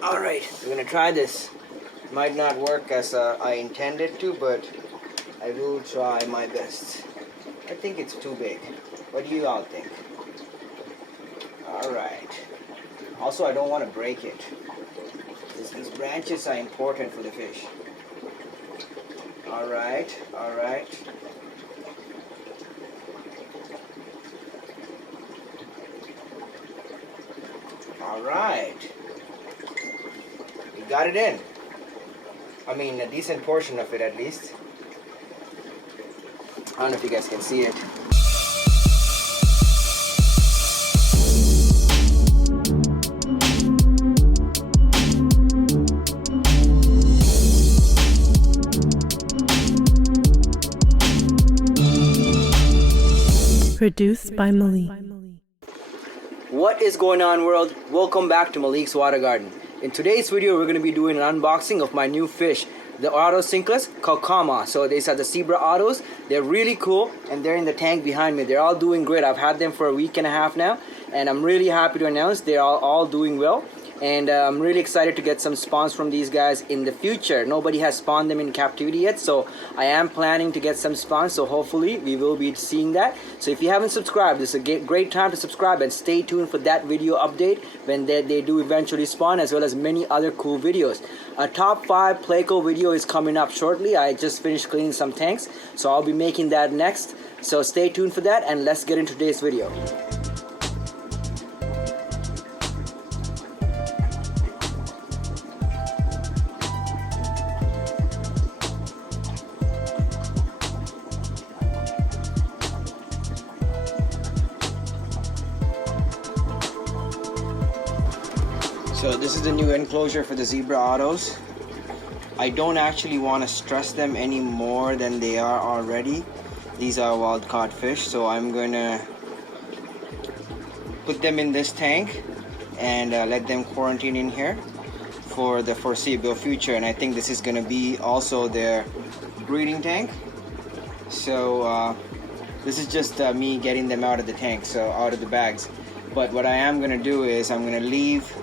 Alright, we're gonna try this. Might not work as I intended to, but I will try my best. I think it's too big. What do you all think? Alright. Also, I don't want to break it. These branches are important for the fish. Alright, alright. Alright. We got it in. I mean, a decent portion of it at least. I don't know if you guys can see it. Produced by Malik. What is going on, world? Welcome back to Malik's Water Garden. In today's video, we're going to be doing an unboxing of my new fish, the Otocinclus cocama. So these are the zebra ottos. They're really cool, and they're in the tank behind me. They're all doing great. I've had them for a week and a half now, and I'm really happy to announce they're all doing well. And I'm really excited to get some spawns from these guys in the future. Nobody has spawned them in captivity yet, so I am planning to get some spawns, so hopefully we will be seeing that. So if you haven't subscribed, this is a great time to subscribe, and stay tuned for that video update when they do eventually spawn, as well as many other cool videos. A top 5 Playco video is coming up shortly. I just finished cleaning some tanks, so I'll be making that next. So stay tuned for that, and let's get into today's video. So this is the new enclosure for the zebra ottos. I don't actually want to stress them any more than they are already. These are wild caught fish, so I'm going to put them in this tank and let them quarantine in here for the foreseeable future. And I think this is going to be also their breeding tank. So this is just me getting them out of the tank, so out of the bags. But what I am going to do is I'm going to leave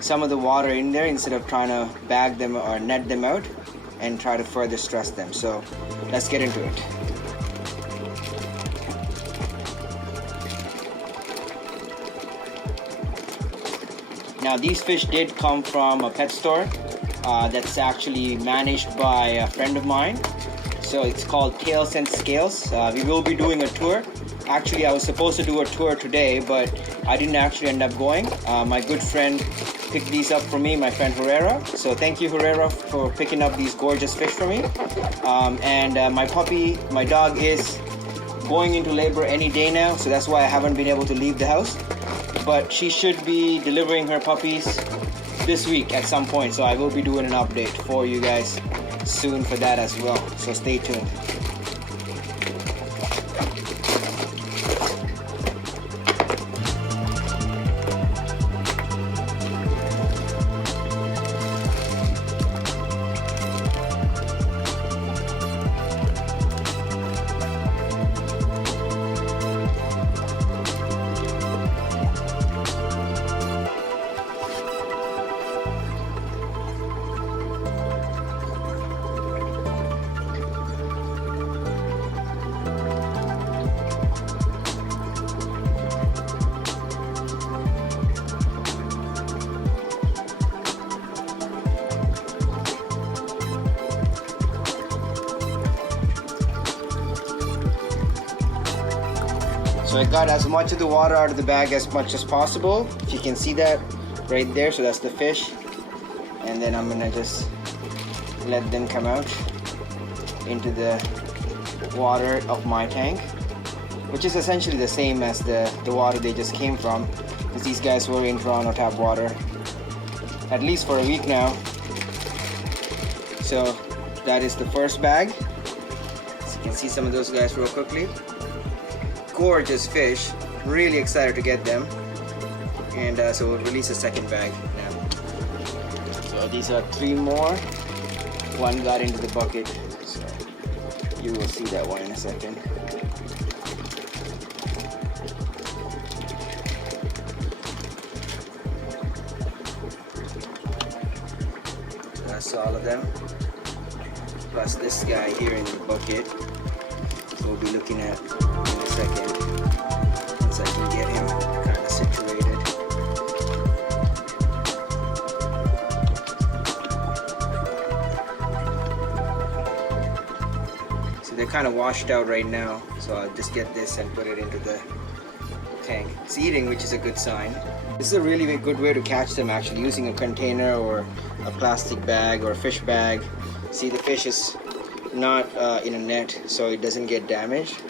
some of the water in there instead of trying to bag them or net them out and try to further stress them. So let's get into it. Now these fish did come from a pet store that's actually managed by a friend of mine. So it's called Tails and Scales. We will be doing a tour. Actually, I was supposed to do a tour today, but I didn't actually end up going. My good friend picked these up for me, my friend Herrera. So thank you, Herrera, for picking up these gorgeous fish for me. My dog is going into labor any day now, so that's why I haven't been able to leave the house. But she should be delivering her puppies this week at some point, so I will be doing an update for you guys soon for that as well. So stay tuned. So I got as much of the water out of the bag as much as possible. If you can see that right there, so that's the fish. And then I'm gonna just let them come out into the water of my tank, which is essentially the same as the water they just came from, because these guys were in Toronto tap water at least for a week now. So that is the first bag. So you can see some of those guys real quickly. Gorgeous fish, really excited to get them. And so we'll release a second bag now. So these are 3 more. One got into the bucket, so you will see that one in a second. That's all of them. Plus this guy here in the bucket. We'll be looking at in a second. Once I can get him kind of situated. So they're kind of washed out right now. So I'll just get this and put it into the tank. It's eating, which is a good sign. This is a really good way to catch them, actually, using a container or a plastic bag or a fish bag. See, the fish is not in a net, so it doesn't get damaged.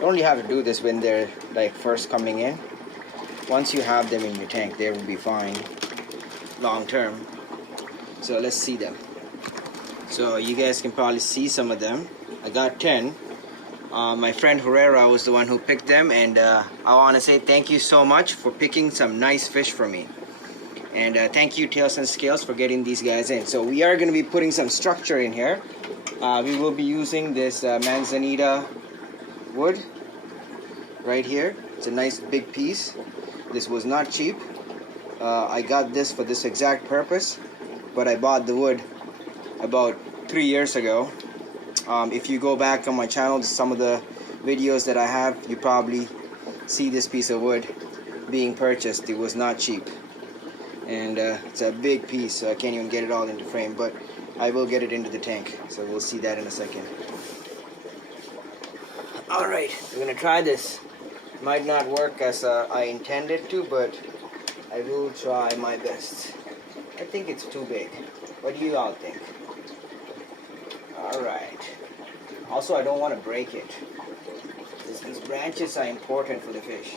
You only have to do this when they're like first coming in. Once you have them in your tank, they will be fine long term. So let's see them. So you guys can probably see some of them. I got 10. My friend Herrera was the one who picked them, and I want to say thank you so much for picking some nice fish for me. And thank you, Tails and Scales, for getting these guys in. So we are going to be putting some structure in here. We will be using this manzanita wood right here. It's a nice big piece. This was not cheap. I got this for this exact purpose, but I bought the wood about 3 years ago. If you go back on my channel to some of the videos that I have, you probably see this piece of wood being purchased. It was not cheap, and it's a big piece, so I can't even get it all into frame, but I will get it into the tank, so we'll see that in a second. Alright, we're gonna try this. Might not work as I intended to, but I will try my best. I think it's too big. What do you all think? Alright. Also, I don't want to break it. These branches are important for the fish.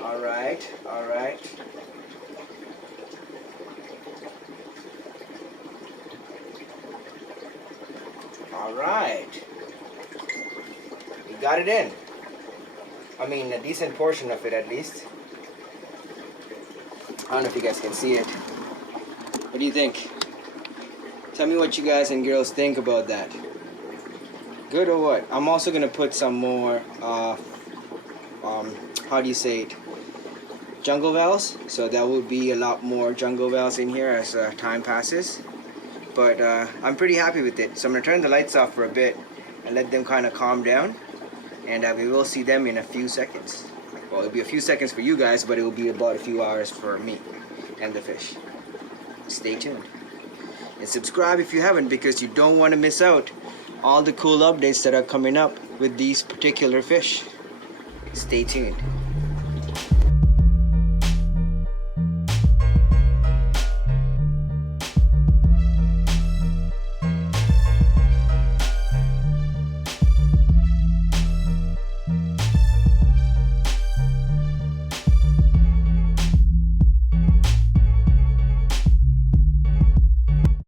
Alright, alright. Alright. We got it in. I mean, a decent portion of it at least. I don't know if you guys can see it. What do you think? Tell me what you guys and girls think about that. Good or what? I'm also gonna put some more how do you say it, jungle bells. So there will be a lot more jungle bells in here as time passes, but I'm pretty happy with it. So I'm gonna turn the lights off for a bit and let them kind of calm down, and we will see them in a few seconds. Well, it'll be a few seconds for you guys, but it will be about a few hours for me and the fish. Stay tuned and subscribe if you haven't, because you don't want to miss out all the cool updates that are coming up with these particular fish. Stay tuned.